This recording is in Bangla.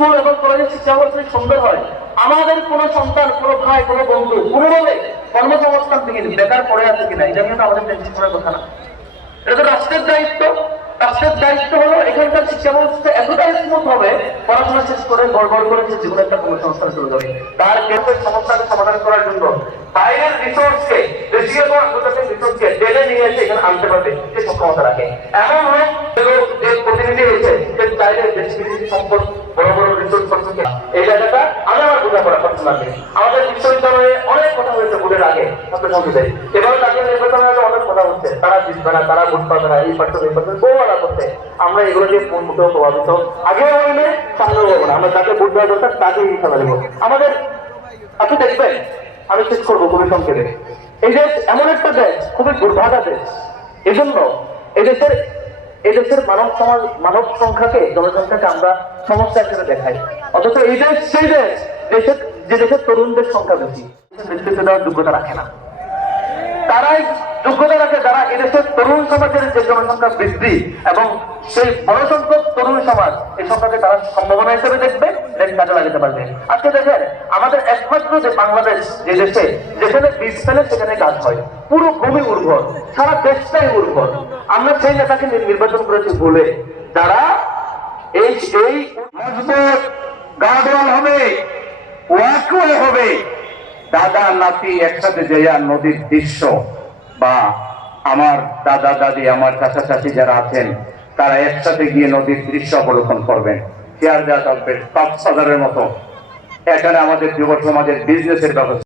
স্কুল এবং কলেজের শিক্ষা ব্যবস্থা সুন্দর হয়, আমাদের কোনো সন্তান, কোনো ভাই, কোনো বন্ধু কোনোভাবে কর্মসংস্থান থেকে বেকার পড়ে আছে কিনা, এটা কিন্তু আমাদের টেনশন করার কথা না। এটা তো রাষ্ট্রের দায়িত্ব। রাষ্ট্রের দায়িত্ব হলো এখানকার শিক্ষা ব্যবস্থা এতটাই স্মুথ হবে, পড়াশোনা শেষ করে গড়বড় করে সে জীবনে একটা কর্মসংস্থান শুরু হবে। তার কেন্দ্রের সমস্যাকে সমাধান করার জন্য বাইরের রিসোর্সকে, দেশীয় কোনো আন্তর্জাতিক রিসোর্সকে টেনে নিয়ে এসে এখানে আনতে পারবে, সে সক্ষমতা রাখে। এমন হয় যে প্রতিনিধি হয়েছে সে চাইলে দেশ বিদেশি সম্পদ, বড় বড় রিসোর্স পার্সনকে এই জায়গাটা আমি আমার বোঝাপড়া করতে পারবে। আমাদের বিশ্ববিদ্যালয়ে অনেক কথা হয়েছে ভোটের আগে ছাত্র সংসদে, এবার তাদের নির্বাচনের আগে অনেক কথা হচ্ছে, তারা জিতবে না, তারা ভোট পাবে না, এই পার্সন এই পার্সন বহু আলাপ করছে। আমরা এগুলো দিয়ে মোটেও প্রভাবিত আগেও হইলে সামনেও হবো না। আমরা যাকে ভোট দেওয়া দরকার তাকেই খেলা দেবো আমাদের। আপনি দেখবেন, আমি শেষ করবো খুবই সংক্ষেপে। এই দেশ এমন একটা দেশ, খুবই দুর্ভাগা দেশ। এজন্য এই দেশের মানব সংখ্যাকে, জনসংখ্যাকে আমরা সমস্যা হিসেবে দেখাই, অথচ এই দেশ সেই দেশ যে দেশের তরুণদের সংখ্যা বেশি, নেতৃত্ব দেওয়ার যোগ্যতা রাখে না। তারাই যোগ্যতা রাখে যারা এদেশের তরুণ সমাজের যে জনসংখ্যা বৃদ্ধি এবং সেই বড় সংখ্যক তরুণ সমাজ, এই সংখ্যাকে তারা সম্ভাবনা হিসেবে দেখবে, কাজে লাগাতে পারবে। আজকে দেখেন, আমাদের একমাত্র যে বাংলাদেশ, যে দেশে যেখানে বীজ ফেলে সেখানে গাছ হয়, পুরো ভূমি উর্বর, সারা দেশটাই উর্বর। আমরা সেই নেতাকে নির্বাচন করেছি ভুলে, যারা এই মজবুত গার্ডওয়াল হবে, ওয়াকওয়ে হবে, দাদা নাতি একসাথে যাইয়া নদীর দৃশ্য, বা আমার দাদা দাদি, আমার চাচা চাচি যারা আছেন, তারা একসাথে গিয়ে নদীর দৃশ্য অবলোকন করবেন। শেয়ার দেওয়া থাকবে কক্সবাজারের মতো। এখানে আমাদের যুব সমাজের বিজনেসের ব্যবস্থা।